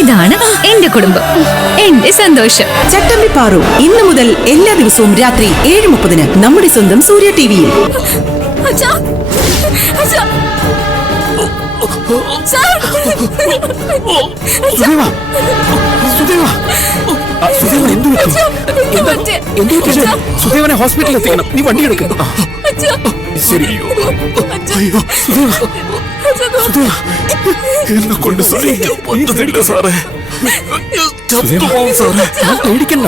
ഇതാണ് എന്റെ കുടുംബം, എന്റെ സന്തോഷം. ചട്ടമ്പി പാറു ഇന്നു മുതൽ എല്ലാ ദിവസവും രാത്രി 7:30 നമ്മുടെ സ്വന്തം സൂര്യ ടിവിയിൽ. സുദേവനെ ഹോസ്പിറ്റലിൽ എത്തിക്കണം. നീ വണ്ടി എടുക്കുക. ശരി. എന്നെ കൊണ്ട് സഹിക്കാൻ പറ്റുന്നില്ല സാറേ. പേടിക്കണ്ട.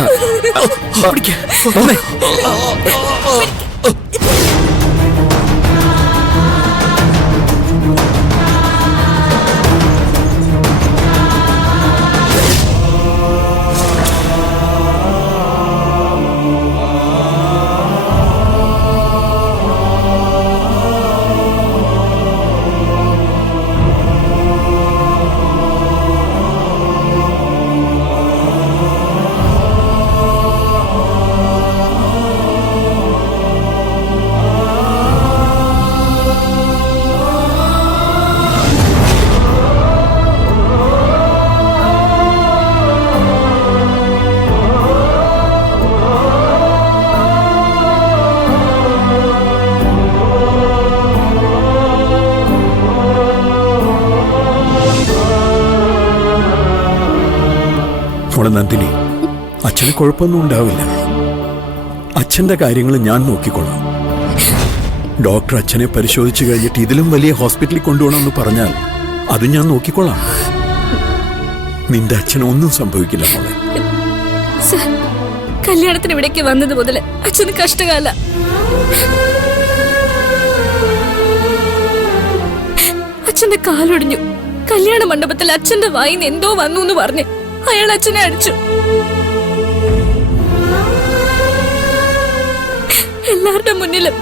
നന്ദിനി, അച്ഛന് കുഴപ്പമൊന്നും ഉണ്ടാവില്ല. അച്ഛന്റെ കാര്യങ്ങൾ ഞാൻ നോക്കിക്കൊള്ളാം. ഡോക്ടർ അച്ഛനെ പരിശോധിച്ചു കഴിഞ്ഞിട്ട് ഇതിലും വലിയ ഹോസ്പിറ്റലിൽ കൊണ്ടുപോകണമെന്ന് പറഞ്ഞാൽ അത് ഞാൻ നോക്കിക്കൊള്ളാം. നിന്റെ അച്ഛന് ഒന്നും സംഭവിക്കില്ല മോളെ. കല്യാണത്തിന് ഇവിടേക്ക് വന്നത് മുതൽ അച്ഛന് കഷ്ടകാല. അച്ഛന്റെ കാലൊടിഞ്ഞു. കല്യാണ മണ്ഡപത്തിൽ അച്ഛന്റെ വായിന്ന് എന്തോ വന്നു എന്ന് പറഞ്ഞ് അയാൾ അച്ഛനെ അടിച്ചു. എല്ലാവരുടെ മുന്നിലും